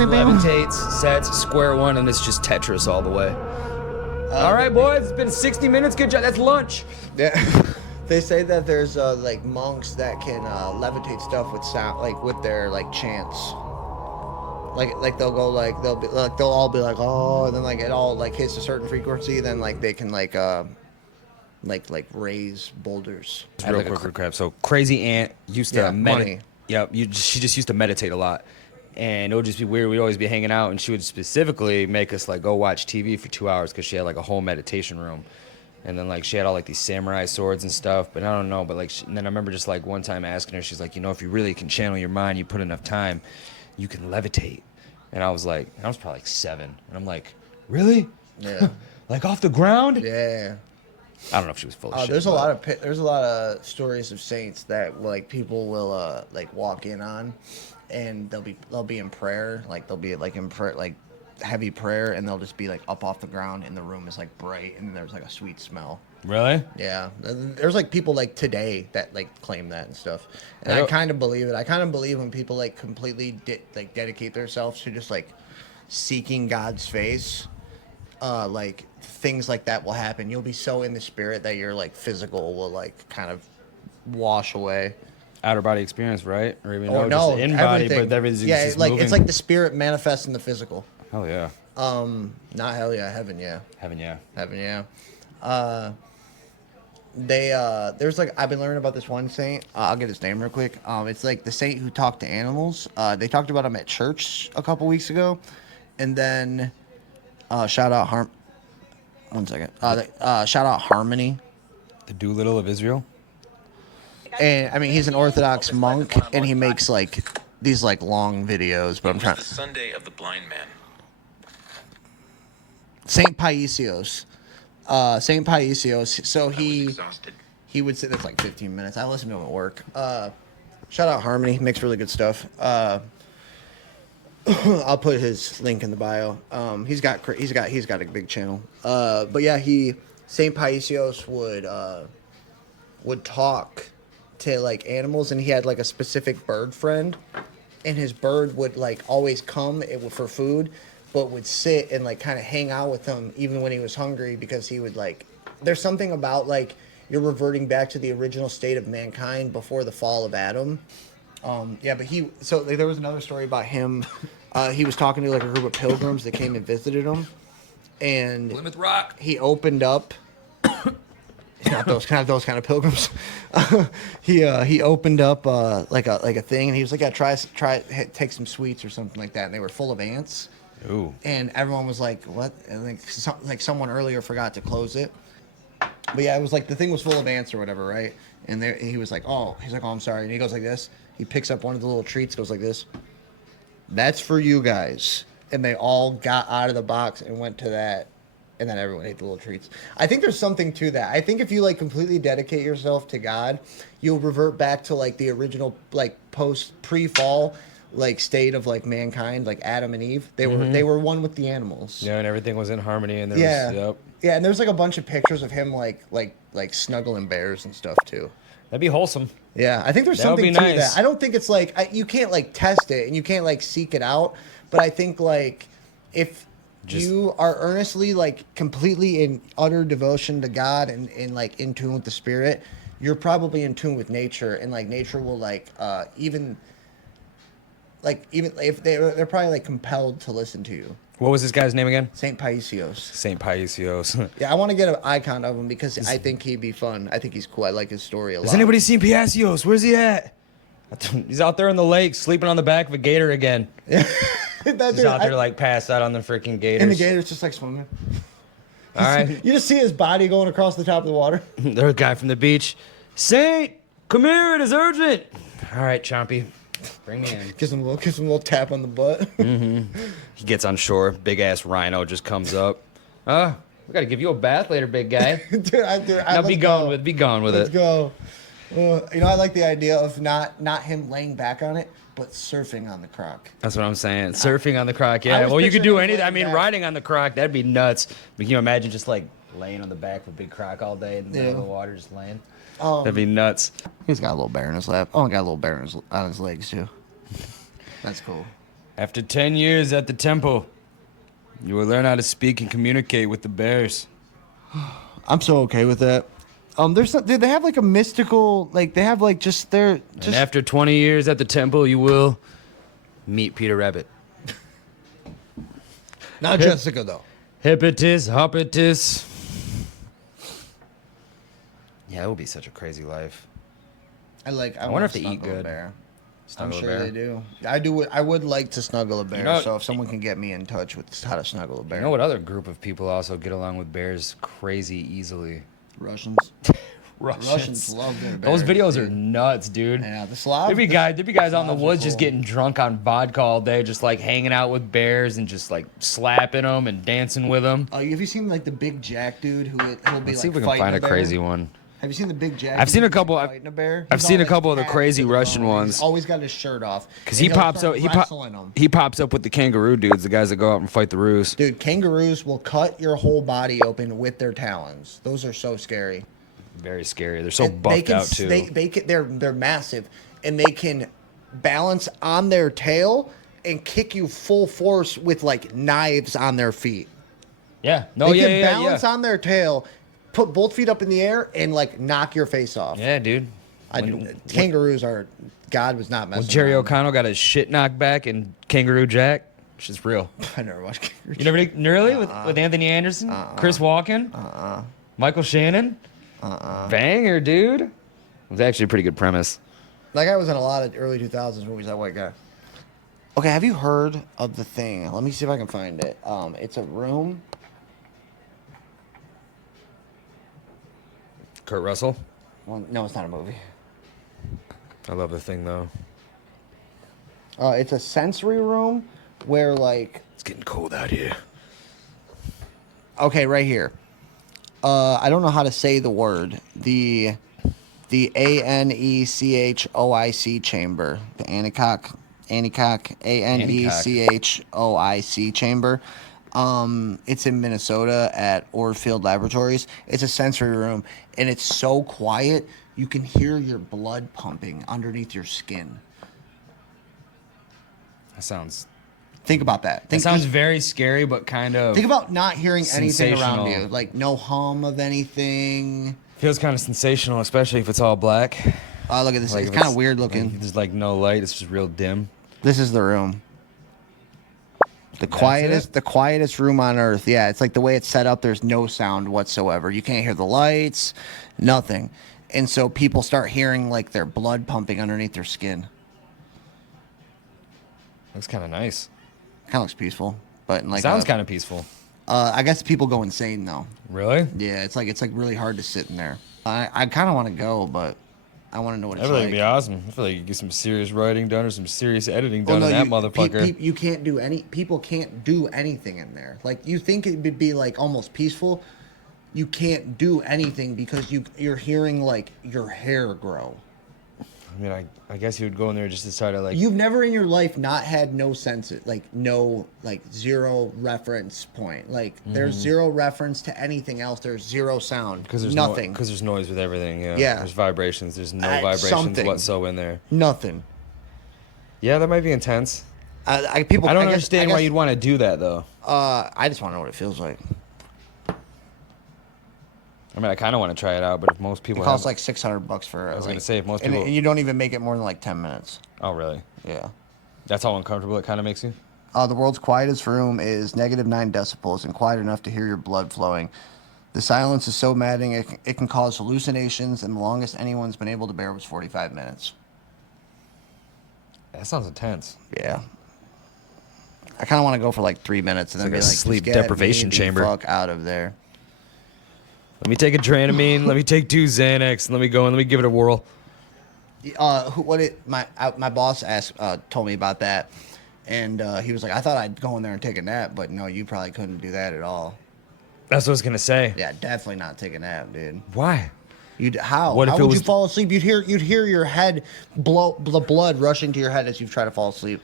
levitates, sets, square one, and it's just Tetris all the way. All right, boys, it's been 60 minutes. Good job. That's lunch. Yeah. They say that there's like monks that can levitate stuff with sound, like with their like chants. Like they'll go like they'll all be like, oh, and then like it all like hits a certain frequency, then like they can like raise boulders. Real quick recap. So Crazy Aunt used to meditate. Yep, she just used to meditate a lot, and it would just be weird. We'd always be hanging out, and she would specifically make us like go watch TV for 2 hours because she had like a whole meditation room, and then like she had all like these samurai swords and stuff. But I don't know. But like, and then I remember just like one time asking her, she's like, if you really can channel your mind, you put enough time, you can levitate. And I was probably like 7, and I'm like, really? Yeah. Like off the ground? Yeah. I don't know if she was full of shit. There's a lot of stories of saints that like people will like walk in on, and they'll be in prayer, like they'll be like in prayer, like heavy prayer, and they'll just be like up off the ground, and the room is like bright, and there's like a sweet smell. Really? Yeah. There's like people like today that like claim that and stuff, and I kind of believe it. I kind of believe when people like completely dedicate themselves to just like seeking God's face. Like things like that will happen. You'll be so in the spirit that your like physical will like kind of wash away. Outer body experience, right? Or even No, just in body, everything. but everything's yeah, just like moving. it's like the spirit manifests in the physical. Hell yeah. Not hell yeah, heaven yeah. Heaven yeah. Heaven yeah. There's like I've been learning about this one saint. I'll get his name real quick. It's like the saint who talked to animals. They talked about him at church a couple weeks ago, and then shout out One second. Shout out Harmony. The Doolittle of Israel. And I mean, he's an Orthodox monk, and he makes like these like long videos. But I'm trying. The Sunday of the Blind Man. Saint Paisios. Saint Paisios. So he would say that's like 15 minutes. I listen to him at work. Shout out Harmony. Makes really good stuff. I'll put his link in the bio. He's got a big channel. But yeah, Saint Paisios would talk to like animals, and he had like a specific bird friend, and his bird would like always come for food, but would sit and like kind of hang out with him even when he was hungry, because he would like. There's something about like you're reverting back to the original state of mankind before the fall of Adam. Yeah, but there was another story about him. He was talking to like a group of pilgrims that came and visited him, and Plymouth Rock. He opened up. Not those kind of pilgrims. He opened up like a thing, and he was like, "Yeah, try take some sweets or something like that." And they were full of ants. Ooh. And everyone was like, "What?" And like someone earlier forgot to close it. But yeah, it was like the thing was full of ants or whatever, right? And he was like, "Oh," he's like, "Oh, I'm sorry." And he goes like this. He picks up one of the little treats, goes like this. "That's for you guys." And they all got out of the box and went to that. And then everyone ate the little treats. I think there's something to that. I think if you like completely dedicate yourself to God, you'll revert back to like the original like pre-fall like state of like mankind, like Adam and Eve. They were one with the animals. Yeah, and everything was in harmony. And Yeah, and there's like a bunch of pictures of him like snuggling bears and stuff too. That'd be wholesome. Yeah, I think there's That would something be to nice. that. I don't think it's like you can't like test it and you can't like seek it out, but I think like if you are earnestly like completely in utter devotion to God and like in tune with the spirit, you're probably in tune with nature, and like nature will like even if they're probably like compelled to listen to you. What was this guy's name again? Saint Paisios. Saint Paisios. Yeah, I want to get an icon of him because I think he'd be fun. I think he's cool. I like his story a lot. Has anybody seen Paisios? Where's he at? He's out there in the lake sleeping on the back of a gator again. He's out there like passed out on the freaking gators. And the gator's just like swimming. All right. You just see his body going across the top of the water. There's a guy from the beach. Saint, come here. It is urgent. All right, Chompy. Bring me in. Gives him a little tap on the butt. He gets on shore. Big ass rhino just comes up. We gotta give you a bath later, big guy. Now be gone with Let's it. go. I like the idea of not him laying back on it, but surfing on the croc. That's what I'm saying. Surfing on the croc, I yeah. was Well, you could do picturing anything. I laying mean, back. riding on the croc, that'd be nuts. But can you imagine just like laying on the back of a big croc all day in the middle of the water, just laying? That'd be nuts. He's got a little bear in his lap. Oh, got a little bear on his legs too. That's cool. After 10 years at the temple, you will learn how to speak and communicate with the bears. I'm so okay with that. Dude, they have like a mystical, like they have like just their. And after 20 years at the temple, you will meet Peter Rabbit. Not Jessica though. Hippitus, hoppitus. Yeah, it would be such a crazy life. I wonder wanna if they eat snuggle a good. bear. Snuggle a I'm sure bear? they do. I do. I would like to snuggle a bear. know- So if someone can get me in touch with how to snuggle a bear, You know what other group of people also get along with bears crazy easily? Russians. Russians love their bears. Those videos are dude. nuts, dude. Yeah, the Slav. There'd be guys out in the Slavs are woods just cool. getting drunk on vodka all day, just like hanging out with bears and just like slapping them and dancing with them. Have you seen like the Big Jack dude who'll be Let's like see if we can fighting find a bear? crazy one. Have you seen the Big Jack? I've seen a dude who's couple- fighting a bear? I've He's seen all, a couple of the tatted crazy to the Russian bone. ones. He's always got his shirt off. Because And he he'll pops start up, wrestling 'em. he pops up with the kangaroo dudes, the guys that go out and fight the roos. Dude, kangaroos will cut your whole body open with their talons. Those are so scary. Very scary. They're so And buffed out too. They're massive, and they can balance on their tail and kick you full force with like knives on their feet. Yeah. No. They Yeah. can Yeah. balance Yeah. on their tail, put both feet up in the air, and like knock your face off. Yeah, dude. Kangaroos are. God was not messing. When Jerry around. O'Connell got his shit knocked back in Kangaroo Jack, which is real. I never watched Kangaroo. You never really with Anthony Anderson, Chris Walken, Michael Shannon, banger, dude. It was actually a pretty good premise. That guy was in a lot of early 2000s movies. That white guy. Okay, have you heard of the thing? Let me see if I can find it. It's a room. Kurt Russell. Well, no, it's not a movie. I love the thing though. It's a sensory room where, like, It's getting cold out here. okay, right here. I don't know how to say the word. The ANECHOIC chamber. The Anechoic, ANECHOIC chamber. It's in Minnesota at Orfield Laboratories. It's a sensory room, and it's so quiet you can hear your blood pumping underneath your skin. That sounds. Think about that. That Think, sounds very scary, but kind of think about not hearing anything around sensational. you, like no hum of anything. feels kind of sensational, especially if it's all black. Look at this. Like It's if kind of weird looking. Like, there's like no light. It's just real dim. This is the room. The quietest room on earth. Yeah, it's like the way it's set up. There's no sound whatsoever. You can't hear the lights, nothing. And so people start hearing like their blood pumping underneath their skin. Looks kind of nice. Kind of looks peaceful, but like Sounds kind of peaceful. I guess people go insane though. Really? Yeah, it's like really hard to sit in there. I kind of want to go, but I want to know what I it's feel like like. it'd be awesome. I feel like you could get some serious writing done or some serious editing Well, done no, in that motherfucker. you can't do people can't do anything in there. Like you think it would be like almost peaceful. You can't do anything because you're hearing like your hair grow. I mean, I guess you would go in there just to try to like. You've never in your life not had no sense, like no, like zero reference point. Like there's zero reference to anything else. There's zero sound. Because there's nothing. Because there's noise with everything. Yeah. Yeah. There's vibrations. There's no vibrations something. whatsoever in there. Nothing. Yeah, that might be intense. People. I don't guess- understand I why guess- you'd want to do that though. I just want to know what it feels like. I mean, I kind of want to try it out, but if most people It costs have- like $600 for. I was gonna say, if most and people- you don't even make it more than like 10 minutes. Oh, really? Yeah. That's how uncomfortable it kind of makes you. The world's quietest room is -9 decibels and quiet enough to hear your blood flowing. The silence is so maddening it can cause hallucinations, and the longest anyone's been able to bear was 45 minutes. That sounds intense. Yeah. I kind of want to go for like 3 minutes and then like be a like, sleep "Just get deprivation me the chamber." Fuck out of there. Let me take a Dramamine. Let me take 2 Xanax. And let me go and let me give it a whirl. My boss told me about that, and he was like, I thought I'd go in there and take a nap, but no, you probably couldn't do that at all. That's what I was gonna say. Yeah, definitely not take a nap, dude. Why? You'd how? What if How it would you was- fall asleep? You'd hear your head blow, the blood rushing to your head as you try to fall asleep.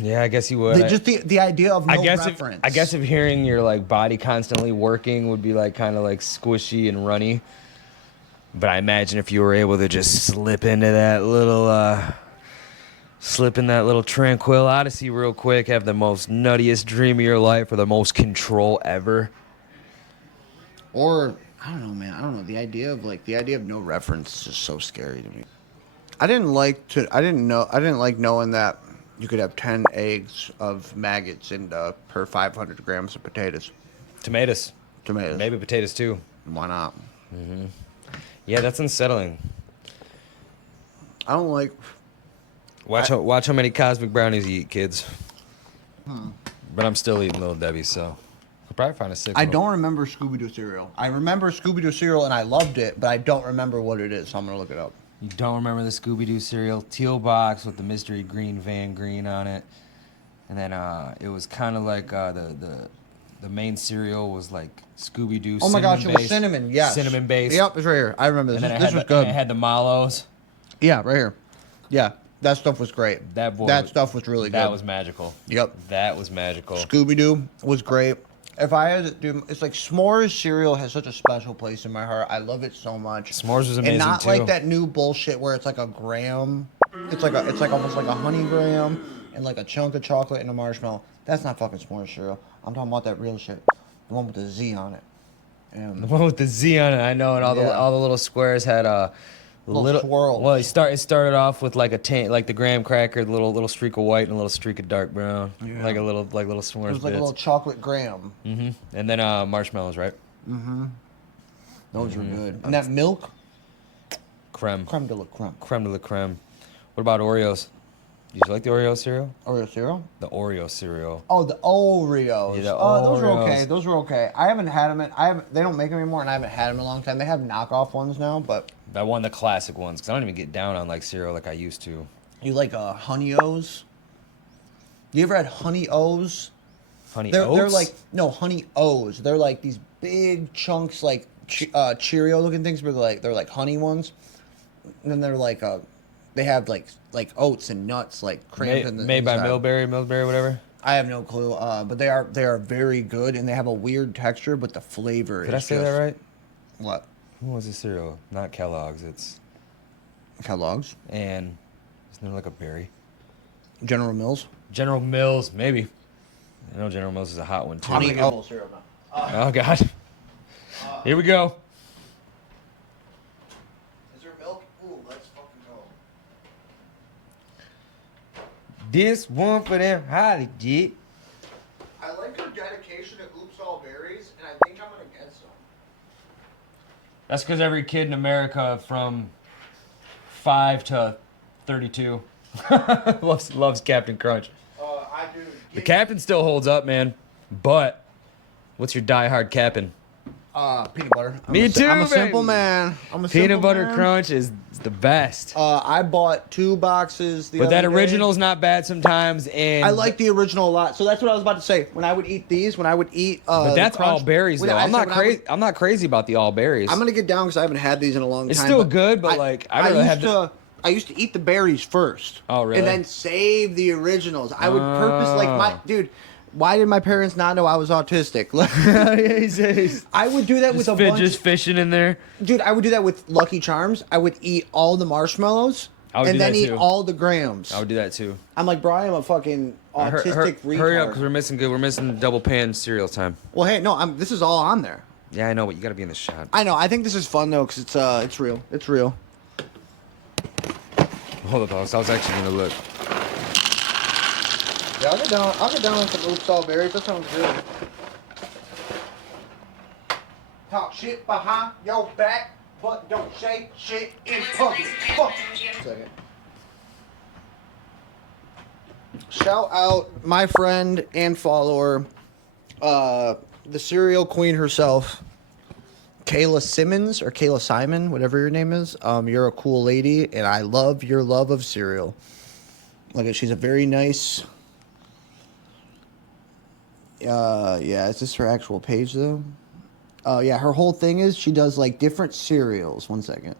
Yeah, I guess you would. Just the idea of no reference. I guess if hearing your like body constantly working would be like kind of like squishy and runny. But I imagine if you were able to just slip into that little slip in that little tranquil odyssey real quick, have the most nuttiest dream of your life or the most control ever. Or I don't know, man. I don't know. The idea of no reference is just so scary to me. I didn't like knowing that you could have 10 eggs of maggots in per 500 grams of potatoes. Tomatoes. Tomatoes. Maybe potatoes too. Why not? Yeah, that's unsettling. I don't like. Watch how many cosmic brownies you eat, kids. But I'm still eating Little Debbie, so I'll probably find a sick. I don't remember Scooby-Doo cereal. I remember Scooby-Doo cereal and I loved it, but I don't remember what it is, so I'm gonna look it up. You don't remember the Scooby-Doo cereal? Teal box with the mystery green Van Green on it. And then it was kind of like the main cereal was like Scooby-Doo. Oh my gosh, it was based. cinnamon. Yes. Cinnamon based. Yep, it's right here. I remember this. And then This was and good. it had the Mallows. Yeah, right here. Yeah, that stuff was great. That stuff was really good. That was magical. Yep. That was magical. Scooby-Doo was great. If I had to do, it's like s'mores cereal has such a special place in my heart. I love it so much. S'mores was amazing and not too. like that new bullshit where it's like a graham. It's like almost like a honey graham and like a chunk of chocolate and a marshmallow. That's not fucking s'mores cereal. I'm talking about that real shit, the one with the Z on it. The one with the Z on it, I know, and all the little squares had a Little swirls. Well, it started off with like like the graham cracker, the little streak of white and a little streak of dark brown, Yeah. like little s'mores It was like a bits. little chocolate graham. And then marshmallows, right? Those were good. And that milk, Creme creme de la creme. de la creme. What about Oreos? Did you like the Oreo cereal? Oreo cereal. The Oreo cereal. Oh, the Oreos. Yeah, the Those were okay. Oreos. Those were okay. I haven't had them. They don't make them anymore, and I haven't had them in a long time. They have knockoff ones now, but I want the classic ones because I don't even get down on like cereal like I used to. you like Honey O's? You ever had Honey O's? Honey They're Oats? like no Honey O's. They're like these big chunks, like Cheerio looking things, but they're like honey ones. And then they're like they have like oats and nuts like crammed in the made by inside. Millberry, whatever. I have no clue, but they are very good, and they have a weird texture, but the flavor Did I is say just, that right? What? What was the cereal? Not Kellogg's. It's Kellogg's? and isn't there like a berry? General Mills? General Mills, maybe. I know General Mills is a hot one too. Honey Oh cereal now. God. Here we go. Is there milk? Ooh, let's fucking go. This one for them Holly G. I like your dedication to Oops All Berries, and I think I'm gonna get some. That's because every kid in America from 5 to 32 loves Captain Crunch. I do. The Captain still holds up, man. But what's your diehard Captain? Peanut butter. Me too, I'm a simple baby. man. I'm a Peanut simple butter man. crunch is the best. I bought 2 boxes. But that original's not bad sometimes, and I like the original a lot. So that's what I was about to say. When I would eat these, when I would eat. But that's Crunch- all berries when though. I I'm said not when I crazy. would- I'm not crazy about the all berries. I'm gonna get down because I haven't had these in a long It's time. still good, but, like, I'd rather have I used to eat the berries first. Oh, really? And then save the originals. I would purpose dude. Why did my parents not know I was autistic? I would do that with a bunch. just fishing in there. Dude, I would do that with Lucky Charms. I would eat all the marshmallows I would and do then that eat too. all the grams. I would do that too. I'm like, bro, I am a fucking autistic retard. Hurry up, because we're missing good. We're missing double pan cereal time. Well, hey, no, this is all on there. Yeah, I know, but you got to be in the shot. I know. I think this is fun though, because it's real. It's real. Hold up, Alex. I was actually gonna look. Yeah, I'll get down with some Oops All Berries. That sounds good. Talk shit behind your back, but don't say shit in public. Fuck. Second. Shout out my friend and follower, the cereal queen herself, Kayla Simmons or Kayla Simon, whatever your name is. You're a cool lady, and I love your love of cereal. Like, she's a very nice. Yeah, is this her actual page though? Yeah, her whole thing is she does like different cereals. One second.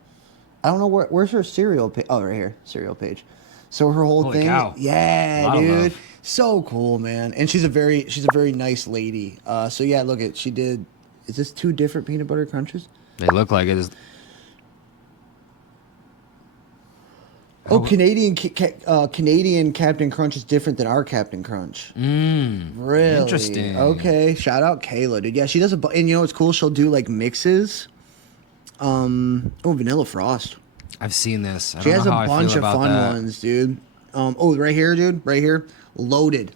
I don't know where's her cereal page. Oh, right here, cereal page. So her whole Holy thing, cow. yeah, A lot of dude, love. so cool, man. And she's a very nice lady. So yeah, look at she did. Is this 2 different peanut butter crunches? They look like it is. Oh, Canadian Captain Crunch is different than our Captain Crunch. Really? Interesting. Okay, shout out Kayla, dude. Yeah, she does and you know what's cool? She'll do like mixes. Vanilla Frost. I've seen this. I She don't has know a how I bunch feel of about fun that. ones, dude. Right here, dude. Right here. Loaded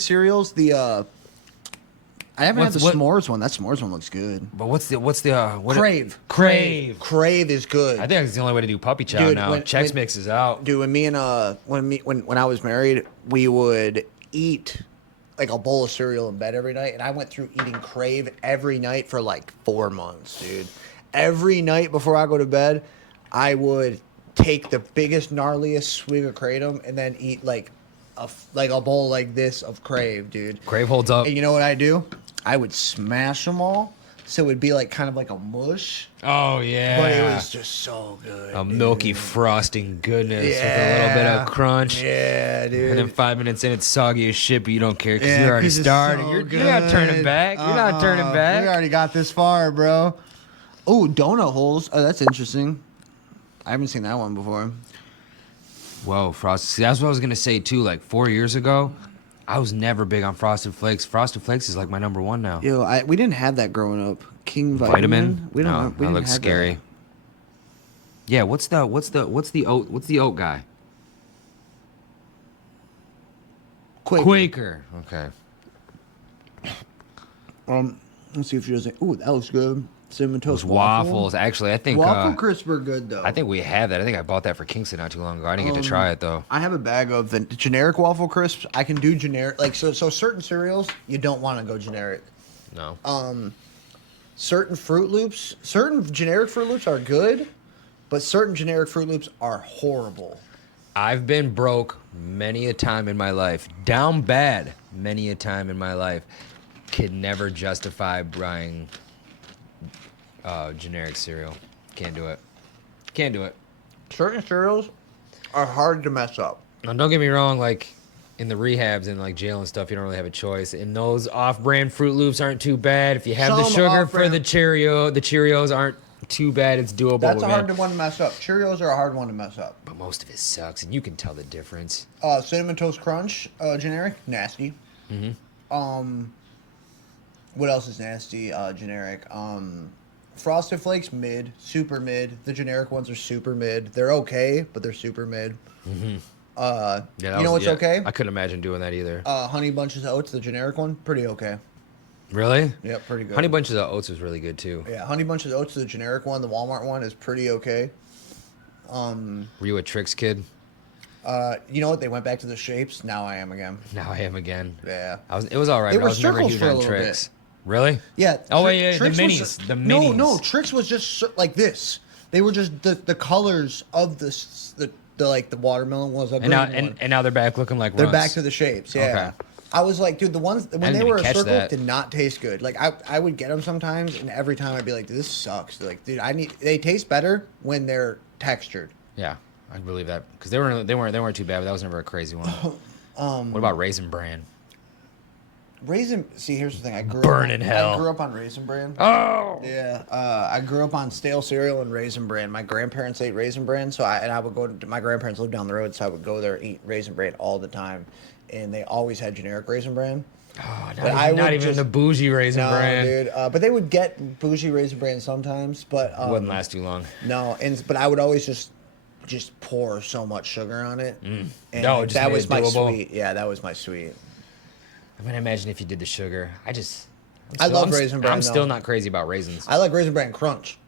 cereals. I haven't had the What- s'mores one. That s'mores one looks good. But what's the what Crave. Crave is good. I think it's the only way to do puppy chow Dude, now. when- Chex when- Mix is out. Dude, when I was married, we would eat like a bowl of cereal in bed every night, and I went through eating Crave every night for like 4 months, dude. Every night before I go to bed, I would take the biggest, gnarliest swig of Kratom and then eat like a bowl like this of Crave, dude. Crave holds up. And you know what I do? I would smash them all, so it would be like kind of like a mush, Oh yeah. but it was just so good. a dude. milky frosting goodness with a little bit of crunch. Yeah, dude. And then 5 minutes in, it's soggy as shit, but you don't care because Yeah, you're already 'cause it's started. so You're not turning good. back. You're not turning back. We already got this far, bro. Oh, donut holes. Oh, that's interesting. I haven't seen that one before. Whoa, Frosted. See, that's what I was gonna say too. Like 4 years ago, I was never big on Frosted Flakes. Frosted Flakes is like my number one now. Yo, we didn't have that growing up. King Vitamin. We don't. No, we that didn't looks have scary. That. Yeah, what's the oat guy? Quaker. Okay. Let's see if she doesn't. Ooh, that looks good. Cinnamon Those toast waffles. Actually, I think Waffle crisp are good though. I think we have that. I think I bought that for Kingston not too long ago. I didn't get to try it though. I have a bag of the generic waffle crisps. I can do generic, like so certain cereals you don't want to go generic. No. Certain certain generic Fruit Loops are good, but certain generic Fruit Loops are horrible. I've been broke many a time in my life. Down bad many a time in my life. Could never justify buying generic cereal. Can't do it. Can't do it. Certain cereals are hard to mess up. Now, don't get me wrong, like in the rehabs and like jail and stuff, you don't really have a choice. And those off-brand Fruit Loops aren't too bad. If you have the Some sugar for off-brand- the Cheerios aren't too bad. It's doable. That's a man. hard one to mess up. Cheerios are a hard one to mess up. But most of it sucks, and you can tell the difference. Cinnamon Toast Crunch, generic, nasty. What else is nasty? Generic. Frosted Flakes, mid, super mid. The generic ones are super mid. They're okay, but they're super mid. Yeah, You know what's okay? I couldn't imagine doing that either. Honey Bunches of Oats, the generic one, pretty okay. Really? Yep, pretty good. Honey Bunches of Oats was really good too. Yeah, Honey Bunches of Oats, the generic one, the Walmart one is pretty okay. Were you a Trix kid? You know what? They went back to the shapes. Now I am again. Now I am again. Yeah. It was all right. They but were I was never circles huge for a on little Trix. bit. Really? Yeah. Oh, wait, yeah, the Trix was- minis. The minis. No, Trix was just like this. They were just the colors of the like the watermelon was a And green now, one. and now they're back looking like They're runts. back to the shapes. Yeah. Okay. I was like, dude, the ones when didn't they even were a catch circle that. did not taste good. Like I would get them sometimes, and every time I'd be like, dude, this sucks. They're like, dude, they taste better when they're textured. Yeah, I believe that because they weren't too bad, but that was never a crazy one. What about Raisin Bran? Raisin. See, here's the thing. I grew Burn up, in hell. I grew up on Raisin Bran. Oh, Yeah, I grew up on stale cereal and Raisin Bran. My grandparents ate Raisin Bran, so I would go. My grandparents lived down the road, so I would go there and eat Raisin Bran all the time, and they always had generic Raisin Bran. not But I even, would even just- the bougie Raisin No, Bran. dude. But they would get bougie Raisin Bran sometimes, but Wouldn't last too long. no. But I would always just pour so much sugar on it, and No, it just that made was it my doable. sweet. Yeah, that was my sweet. I mean, imagine if you did the sugar. I love Raisin Bran, I'm still though. not crazy about raisins. I like Raisin Bran Crunch.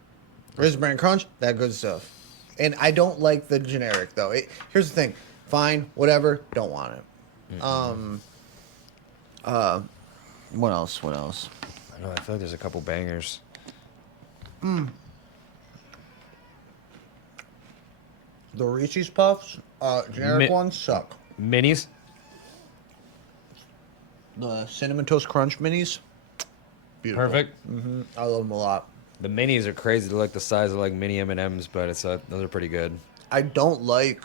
Raisin Bran Crunch, that good stuff. And I don't like the generic though. Here's the thing. Fine, whatever. Don't want it. What else? What else? I know. I feel like there's a couple bangers. The Reese's Puffs, generic Mi- ones suck. Minis. The Cinnamon Toast Crunch minis, Beautiful. Perfect. I love them a lot. The minis are crazy. They're like the size of like mini M&Ms, but those are pretty good. I don't like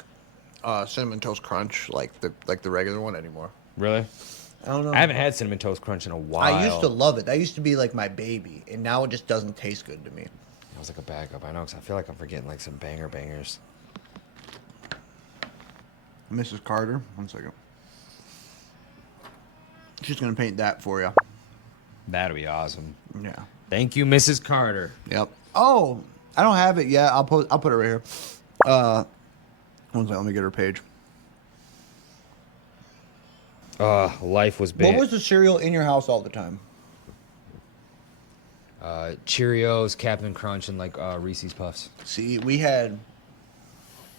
Cinnamon Toast Crunch like the regular one anymore. Really? I don't know. I haven't had Cinnamon Toast Crunch in a while. I used to love it. That used to be like my baby, and now it just doesn't taste good to me. It was like a backup. I know, because I feel like I'm forgetting like some bangers. Mrs. Carter, 1 second. She's gonna paint that for you. That'd be awesome. Yeah. Thank you, Mrs. Carter. Yep. Oh, I don't have it yet. I'll put it right here. 1 second. Let me get her page. Life was big. What was the cereal in your house all the time? Cheerios, Captain Crunch, and like Reese's Puffs. See, we had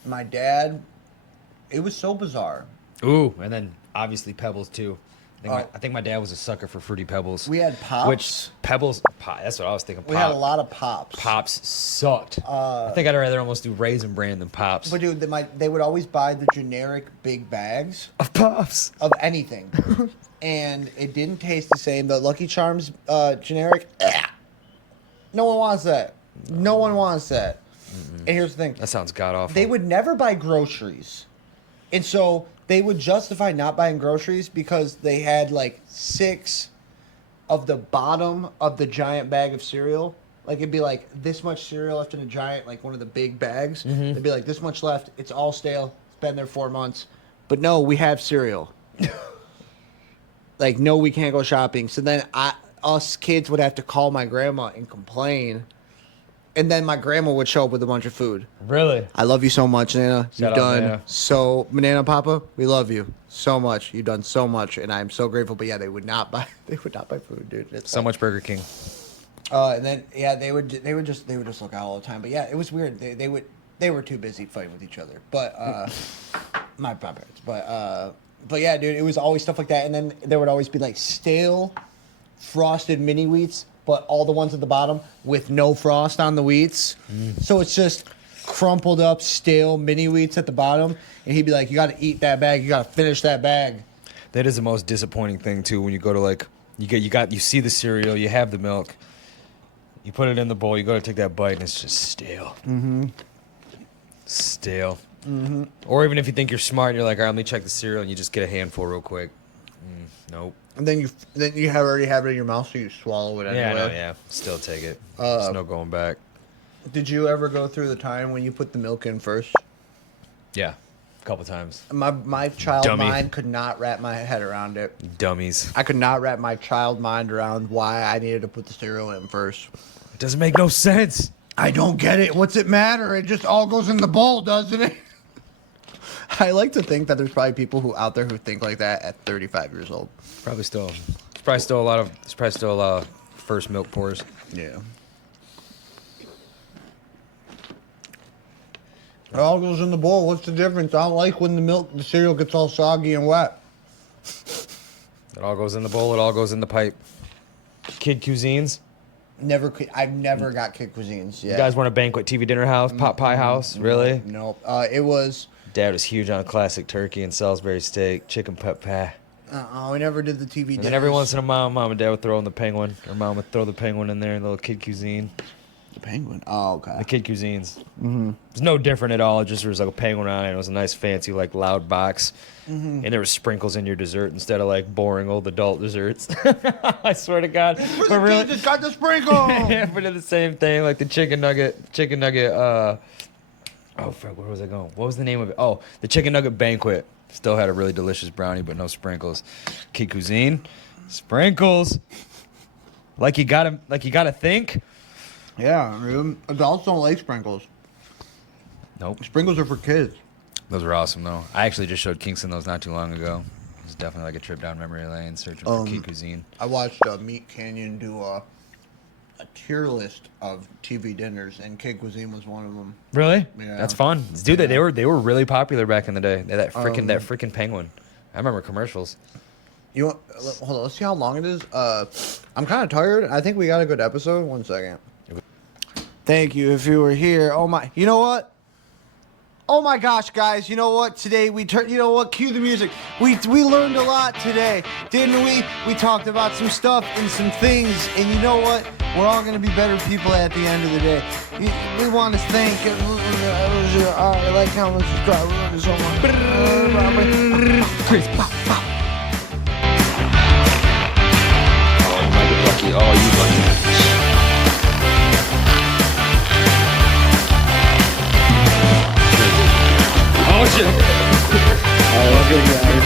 my dad. It was so bizarre. Ooh, and then obviously Pebbles too. Oh. I think my dad was a sucker for Fruity Pebbles. We had Pops. Which Pebbles, that's what I was thinking. We had a lot of Pops. Pops sucked. I think I'd rather almost do Raisin Bran than Pops. But dude, they would always buy the generic big bags Of Pops. of anything, and it didn't taste the same. The Lucky Charms generic, no one wants that. No one wants that. And here's the thing: That sounds god awful. they would never buy groceries, and so they would justify not buying groceries because they had like 6 of the bottom of the giant bag of cereal. Like it'd be like this much cereal left in a giant, like one of the big bags. It'd be like this much left. It's all stale. It's been there 4 months. But no, we have cereal. Like no, we can't go shopping. So then us kids would have to call my grandma and complain. And then my grandma would show up with a bunch of food. Really? I love you so much, Nana. Shout You've out, done Nana. so, Nana Papa. We love you so much. You've done so much, and I'm so grateful. But yeah, they would not buy food, dude. It's So much Burger King. and then yeah, they would just look out all the time. But yeah, it was weird. They were too busy fighting with each other. But my parents. But yeah, dude, it was always stuff like that. And then there would always be like stale, frosted mini wheats, but all the ones at the bottom with no frost on the wheats. So it's just crumpled up, stale mini wheats at the bottom. And he'd be like, "You got to eat that bag. You got to finish that bag." That is the most disappointing thing too. When you go to like, you see the cereal, you have the milk, you put it in the bowl, you go to take that bite, and it's just stale. Stale. Or even if you think you're smart, you're like, all right, let me check the cereal, and you just get a handful real quick. Nope. And then you already have it in your mouth, so you swallow it anyway. Yeah, I know, yeah. Still take it. There's no going back. Did you ever go through the time when you put the milk in first? Yeah, a couple times. My child Dummy. mind could not wrap my head around it. Dummies. I could not wrap my child mind around why I needed to put the cereal in first. It doesn't make no sense. I don't get it. What's it matter? It just all goes in the bowl, doesn't it? I like to think that there's probably people out there who think like that at 35 years old. Probably still. There's probably still a lot of first milk pours. Yeah. It all goes in the bowl. What's the difference? I don't like when the cereal gets all soggy and wet. It all goes in the bowl. It all goes in the pipe. Kid cuisines. I've never got Kid Cuisines. Yeah. You guys want a banquet TV dinner house, pot pie house? Really? Nope. It was. Dad was huge on classic turkey and Salisbury steak, chicken pot pie. We never did the TV. And then every once in a while, mom and dad would throw in the penguin, or mom would throw the penguin in there, in the little kid cuisine. The penguin. Oh, okay. The kid cuisines. Mm-hmm. It's no different at all. It just there was like a penguin on it. It was a nice, fancy, like loud box, and there was sprinkles in your dessert instead of like boring old adult desserts. I swear to God, But really, just got the sprinkle. yeah, but it's the same thing, like the chicken nugget. Oh, fuck, where was I going? What was the name of it? Oh, the chicken nugget banquet. Still had a really delicious brownie, but no sprinkles. Kid cuisine, sprinkles. Like you gotta think. Yeah, dude. Adults don't like sprinkles. Nope. Sprinkles are for kids. Those were awesome though. I actually just showed Kingston those not too long ago. It was definitely like a trip down memory lane, searching for kid cuisine. I watched Meat Canyon do a tier list of TV dinners, and Kid Cuisine was one of them. Really? Yeah. That's fun. Dude, they were really popular back in the day. That freaking penguin. I remember commercials. Hold on, let's see how long it is. I'm kind of tired. I think we got a good episode. 1 second. Thank you if you were here. Oh my, you know what? Oh my gosh, guys! You know what? Today we turned. You know what? Cue the music. We learned a lot today, didn't we? We talked about some stuff and some things, and you know what? We're all gonna be better people at the end of the day. We want to thank. Like, comment, subscribe. We love you so much. Chris, pop, pop. Oh, you fucking. Oh shit. Let's go.